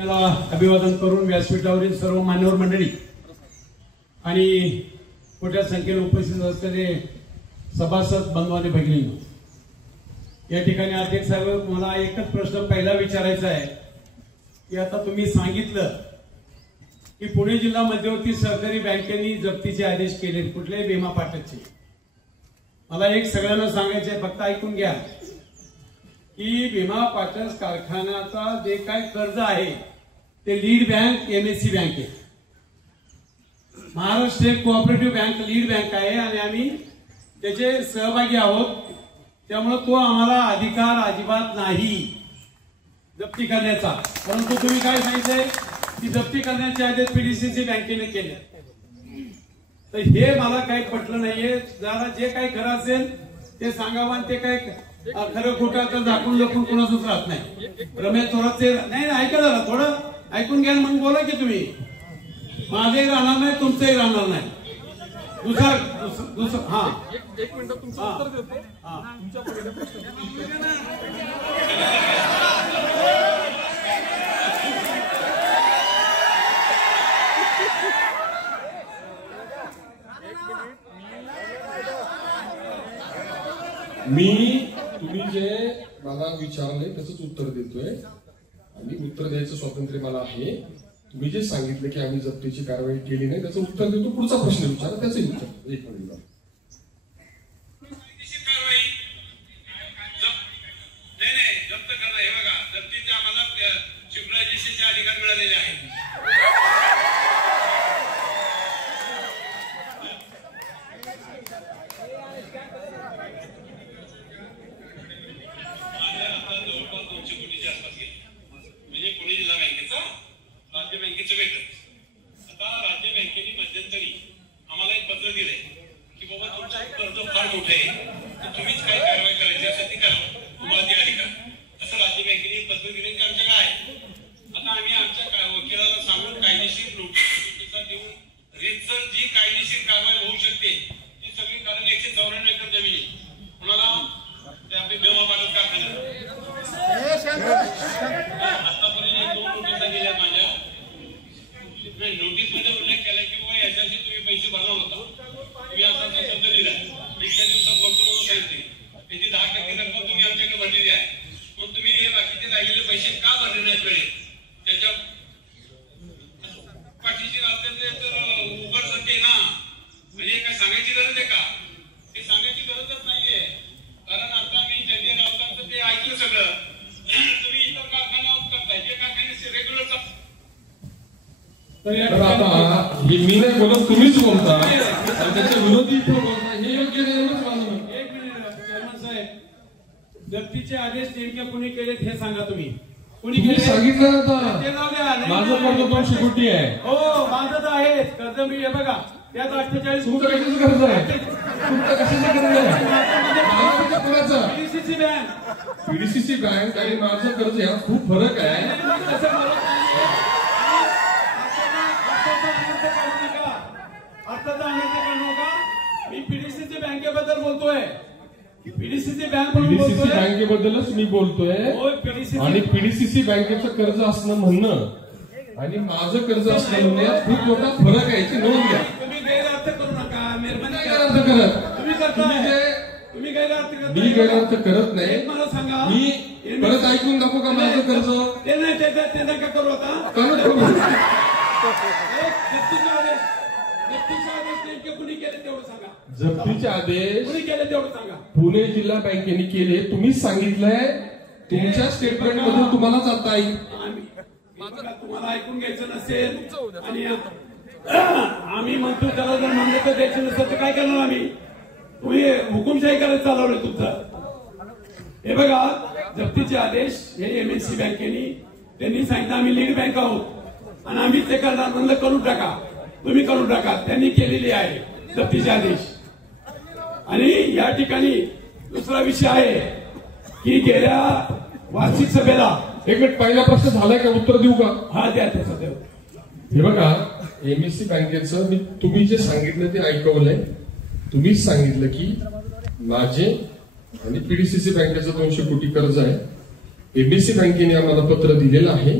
अभिवादन करून व्यासपीठावरील सर्व मान्यवर मंडळी आणि मोठ्या संख्येने उपस्थित असलेले सभासद बंधू आणि भगिनींनो, या ठिकाणी अध्यक्ष साहेब, मला एकच प्रश्न पहिला विचारायचा आहे की आता तुम्ही सांगितलं की पुणे जिल्हा मध्यवर्ती सहकारी बँकेने जप्तीचे आदेश केले कुठल्याही भीमा पाटकचे. मला एक सगळ्यांना सांगायचे, फक्त ऐकून घ्या की भीमा पाटक कारखान्याचा जे काय कर्ज आहे ते लीड बँक एमएससी बँक आहे. Maharashtra state cooperative bank lead bank आहे आणि आम्ही त्याचे सहभागी आहोत. त्यामुळे तो आम्हाला अधिकार अजिबात नाही जप्ती करण्याचा. परंतु तुम्ही काय सांगितलंय की जप्ती करण्याचे आदेश पीडीसीसी बँकेने केले, तर हे मला काही पटलं नाहीये. जरा जे काही खरं असेल ते सांगावं आणि ते काय खरं खोटं तर झाकून लपून कोणाचंच राहत नाही. रमेश थोरातचे नाही, ऐका जरा थोडं ऐकून घ्या मग बोला की तुम्ही. माझंही राहणार नाही, तुमचंही राहणार नाही. दुसरं हा एक मिनिट तुमचं उत्तर देतो. तुमच्या पहिल्या प्रश्न मी तुम्ही जे मला विचारले त्याच उत्तर देतोय आणि उत्तर द्यायचं स्वातंत्र्य मला आहे. तुम्ही जे सांगितलं की आम्ही जप्तीची कारवाई केली नाही त्याचं उत्तर देतो. पुढचा प्रश्न विचारा, त्याचं उत्तर एक मिनिट. जप्त करणं हे बघा, जप्तीचे आम्हाला शिवराजेशीचे अधिकार मिळालेले आहेत. जवळपास 200 कोटीच्या आसपास गेले, म्हणजे पुणे जिल्हा बँकेचं राज्य बँकेचं वेगळं. आता राज्य बँकेने मध्यंतरी आम्हाला एक पत्र दिलंय की बाबा तुमचं कर्ज फार मोठं आहे, तर तुम्हीच काय कारवाई करायची असेल ती करा, तुम्हाला ते अधिकार. असं राज्य बँकेने एक पत्र दिले की आमच्याकडे आहे. आता आम्ही आमच्या वकिलाला सांगून कायदेशीर नोटीस देऊन रीतसर जी कायदेशीर कारवाई होऊ शकते ती सगळी, कारण 194 एकर जमिनी कुणाला ते आपले भीमा पाटक कारखान्यात आतापर्यंत 2 नोटिसा गेल्या माझ्या. नोटीस मध्ये उल्लेख केलाय की बाबा याच्याशी तुम्ही पैसे भरला होता, तुम्ही असा शब्द दिला, 1 दिवसात भरतो म्हणून सांगितले. त्याची 10% रक्कम तुम्ही आमच्याकडे भरलेली आहे. मग तुम्ही हे बाकीचे राहिलेले पैसे का भरले नाहीत वेळेत? त्याच्या पाठीशी राहते तर उघड सत्य ना, म्हणजे काय सांगायची गरज आहे का? ते सांगायची गरजच नाहीये. कारण आता मी जंगे रावतांचं ते ऐकलं सगळं. तुम्ही इतर कारखान्यावर करताय, जे कारखाने रेग्युलर आता मी नाही बोलत, तुम्हीच बोलता त्याच्या विरोधी बोलता, हे योग्य नाही. एक मिनिट चेअरमन साहेब, जप्तीचे आदेश नेमके कुणी केलेत हे सांगा. तुम्ही कुणी केले सांगितलं आता. ते जाऊ द्या. माझं कर्ज 200 कोटी आहे. हो माझं तर आहे कर्ज. मी हे बघा त्यात 48 तुमचं कशाचं कर्ज आहे? तुमचं कशाचं कर्ज आहे? पीडीसीसी बँक, पीडीसीसी बँक आणि माझं कर्ज यात खूप फरक आहे. मी पीडीसीसी बँकेबद्दल बोलतोय. पीडीसीसी बँक पीडीसीसी बँकेबद्दलच मी बोलतोय. आणि पीडीसीसी बँकेचं कर्ज असणं म्हणणं आणि माझं कर्ज असणं म्हणण्यात खूप मोठा फरक आहे, याची नोंद घ्या. तुम्ही गैरअर्थ करू नका. नाही गैरअर्थ करत. तुम्ही गैरअर्थ करत. मी गैरअर्थ करत नाही. मला सांगा, मी परत ऐकून दाखवू का माझं कर्ज? ते नाही, ते नका करू. आता करू जप्तीचे आदेश कुणी केले तेवढं सांगा. पुणे जिल्हा बँकेने केले. तुम्हीच सांगितलंय तुमच्या स्टेटमेंट मधून तुम्हालाच आता येईल. तुम्हाला ऐकून घ्यायचं नसेल आणि आम्ही म्हणतो त्याला जर म्हणलं तर द्यायचं नसेल तर काय करणार आम्ही? तुम्ही हुकुमशाही करायला चालवलं तुमचं. हे बघा, जप्तीचे आदेश हे एमएससी बँकेने त्यांनी सांगितलं आम्ही लीड बँक आहोत आणि आम्ही ते करणार. म्हणलं करून टाका, तुम्ही करून टाका. त्यांनी केलेली आहे जप्तीचे आदेश. आणि या ठिकाणी दुसरा विषय आहे की गेल्या वार्षिक सभेला एक मिनिट, पहिला प्रश्न झालाय का? उत्तर देऊ का? हा द्या त्याचा देऊ. हे बघा, एमएससी बँकेचं मी तुम्ही जे सांगितलं ते ऐकवलंय. तुम्हीच सांगितलं की माझे आणि पीडीसीसी बँकेचं 200 कोटी कर्ज आहे. एबीसी बँकेने आम्हाला पत्र दिलेलं आहे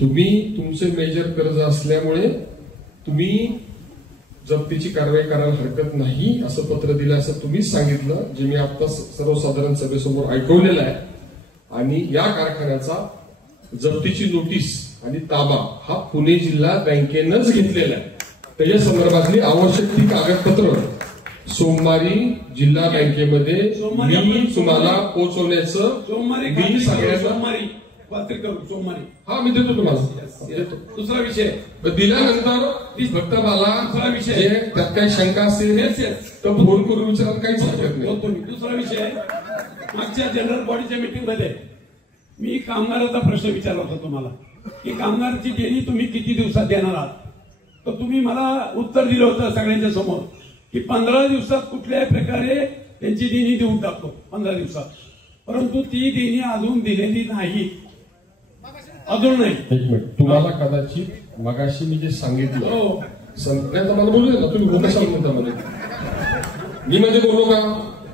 तुम्ही तुमचे मेजर कर्ज असल्यामुळे तुम्ही जप्तीची कारवाई करायला हरकत नाही असं पत्र दिलं असं तुम्हीच सांगितलं, जे मी आता सर्वसाधारण सभेसमोर ऐकवलेलं आहे. आणि या कारखान्याचा जप्तीची नोटीस आणि ताबा हा पुणे जिल्हा बँकेनंच घेतलेला आहे. त्याच्या संदर्भातली आवश्यक ती कागदपत्र सोमवारी जिल्हा बँकेमध्ये मी तुम्हाला पोहोचवण्याचं मी सगळ्यांना हा मी देतो तुम्हाला. दुसरा विषय दिल्यानंतर फक्त मला विषय त्यात काही शंका असेल तर फोन करून विचारायला काहीच हरकत नाही. दुसरा विषय, मागच्या जनरल बॉडीच्या मीटिंग मध्ये मी कामगाराचा प्रश्न विचारला होता तुम्हाला की कामगाराची देणी तुम्ही किती दिवसात देणार आहात. तर तुम्ही मला उत्तर दिलं होतं सगळ्यांच्या समोर की 15 दिवसात कुठल्याही प्रकारे त्यांची देणी देऊन टाकतो 15 दिवसात. परंतु ती देणी अजून दिलेली नाही, अजून नाही. एक मिनिट, तुम्हाला कदाचित मगाशी मी जे सांगितलं संपण्याचं मला बोलू दे ना. तुम्ही बोलता सांगू मध्ये मी मध्ये बोललो का?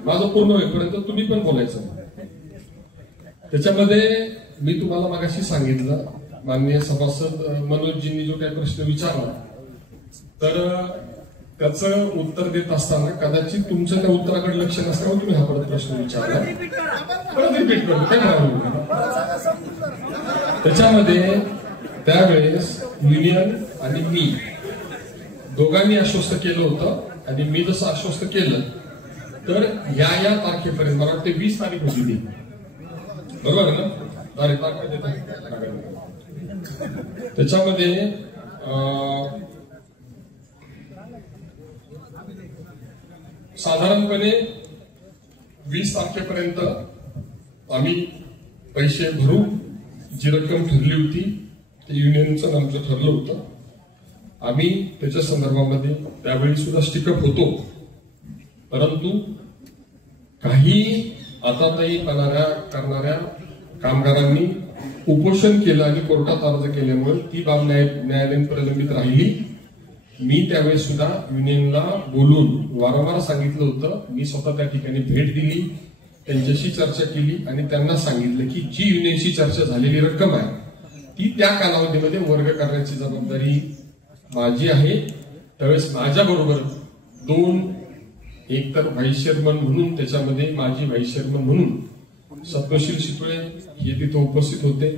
माझं पूर्ण होईपर्यंत तुम्ही पण बोलायचं. त्याच्यामध्ये मी तुम्हाला मगाशी सांगितलं, माननीय सभासद मनोजजींनी जो काही प्रश्न विचारला तर त्याचं उत्तर देत असताना कदाचित तुमचं त्या उत्तराकडे लक्ष नसल्यावर तुम्ही हा परत प्रश्न विचारला. परत रिपीट करतो काय म्हणा. त्याच्यामध्ये त्यावेळेस युनियन आणि मी दोघांनी आश्वस्त केलं होतं. आणि मी जसं आश्वस्त केलं तर या तारखेपर्यंत मला वाटते 20 तारीख होती ती, बरोबर आहे ना? त्याच्यामध्ये साधारणपणे 20 तारखेपर्यंत आम्ही पैसे भरू जी रक्कम ठरली होती ते युनियनचं आमचं ठरलं होतं. आम्ही त्याच्या संदर्भामध्ये त्यावेळी सुद्धा स्टिकअप होतो. परंतु काही आताताई करणाऱ्या कामगारांनी उपोषण केलं आणि कोर्टात अर्ज केल्यामुळे ती बाब न्यायालयीन प्रलंबित राहिली. मी त्यावेळेस सुद्धा युनियनला बोलून वारंवार सांगितलं होतं. मी स्वतः त्या ठिकाणी भेट दिली, त्यांच्याशी चर्चा केली आणि त्यांना सांगितलं की जी युनियनशी चर्चा झालेली रक्कम आहे ती त्या कालावधीमध्ये वर्ग करण्याची जबाबदारी माझी आहे. त्यावेळेस माझ्याबरोबर 2 एक तर व्हाईस चेअरमन म्हणून, त्याच्यामध्ये माझी व्हाईस चेअरमन म्हणून सत्वशील शितोळे हे तिथे उपस्थित होते.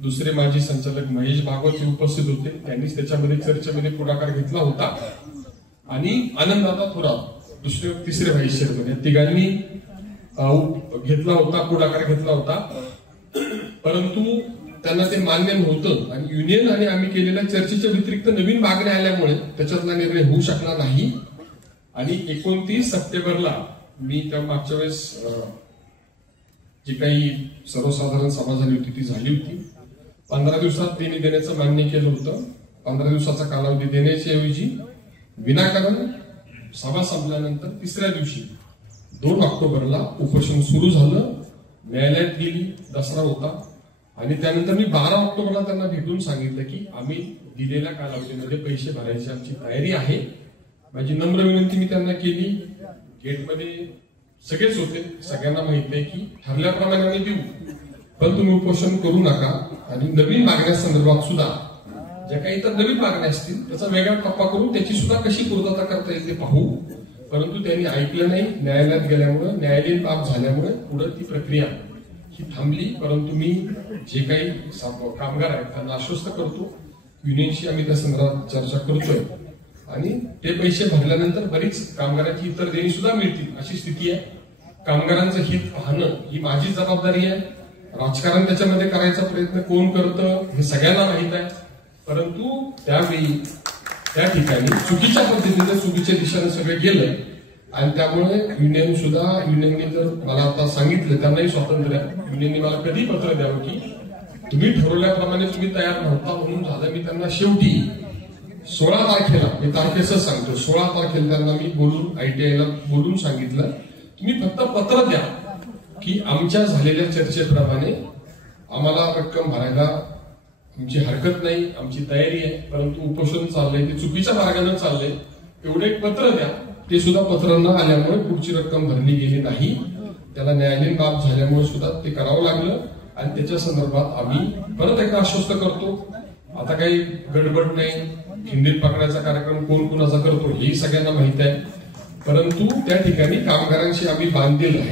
दुसरे माजी संचालक महेश भागवत हे उपस्थित होते. त्यांनीच त्याच्यामध्ये चर्चेमध्ये पुढाकार घेतला होता. आणि आनंददादा थोरात तिसरे व्हाईस चेअरमन या तिघांनी घेतला होता, पुढाकार घेतला होता. परंतु त्यांना ते मान्य नव्हतं आणि युनियन आणि आम्ही केलेल्या चर्चेच्या व्यतिरिक्त नवीन मागण्या आल्यामुळे त्याच्यातला निर्णय होऊ शकला नाही. आणि 29 सप्टेंबरला मी त्या मागच्या वेळेस जी काही सर्वसाधारण सभा झाली होती ती झाली होती. 15 दिवसात देणी देण्याचं मान्य केलं होतं. 15 दिवसाचा कालावधी देण्याच्या ऐवजी विनाकारण सभा संपल्यानंतर 3ऱ्या दिवशी 2 ऑक्टोबरला उपोषण सुरू झालं. न्यायालयात गेली, दसरा होता आणि त्यानंतर मी 12 ऑक्टोबरला त्यांना भेटून सांगितलं की आम्ही दिलेल्या कालावधीमध्ये पैसे भरायची आमची तयारी आहे. माझी नम्र विनंती मी त्यांना केली. गेटमध्ये सगळेच होते, सगळ्यांना माहिती आहे की ठरल्याप्रमाणे आम्ही देऊ, पण तुम्ही उपोषण करू नका. आणि नवीन मागण्यासंदर्भात सुद्धा ज्या काही इतर नवीन मागण्या असतील त्याचा वेगळा टप्पा करून त्याची सुद्धा कशी पूर्तता करता येईल ते पाहू. परंतु त्यांनी ऐकलं नाही. न्यायालयात गेल्यामुळे, न्यायालयीन बाब झाल्यामुळे पुढे ती प्रक्रिया ही थांबली. परंतु मी जे काही कामगार आहेत त्यांना आश्वस्त करतो, युनियनशी आम्ही त्या संदर्भात चर्चा करतोय आणि ते पैसे भरल्यानंतर बरीच कामगारांची इतर देणी सुद्धा मिळतील अशी स्थिती आहे. कामगारांचं हित पाहणं ही माझी जबाबदारी आहे. राजकारण त्याच्यामध्ये करायचा प्रयत्न कोण करतं हे सगळ्यांना माहित आहे. परंतु त्यावेळी त्या ठिकाणी चुकीच्या पद्धतीने चुकीच्या दिशेने सगळं गेलं आणि त्यामुळे युनियनने जर मला आता सांगितलं, त्यांनाही स्वातंत्र्य आहे, युनियनने मला कधी पत्र द्यावं की तुम्ही ठरवल्याप्रमाणे तुम्ही तयार नव्हता म्हणून झालं. मी त्यांना शेवटी 16 तारखेला, मी तारखेचं सांगतो, 16 तारखेला त्यांना मी बोलून ITI ला बोलून सांगितलं तुम्ही फक्त पत्र द्या की आमच्या झालेल्या चर्चेप्रमाणे आम्हाला रक्कम भरायला आमची हरकत नाही, आमची तयारी आहे, परंतु उपोषण चाललंय ते चुकीच्या मार्गाने चाललंय, एवढे एक पत्र द्या. ते सुद्धा पत्र न आल्यामुळे पुढची रक्कम भरली गेली नाही. त्याला न्यायालयीन बाब झाल्यामुळे सुद्धा ते करावं लागलं. आणि त्याच्या संदर्भात आम्ही परत एकदा आश्वस्त करतो. आता काही गडबड नाही, खिंडीत पकडायचा कार्यक्रम कोण कुणाचा करतो हे सगळ्यांना माहित आहे, परंतु त्या ठिकाणी कामगारांशी आम्ही बांधील आहे.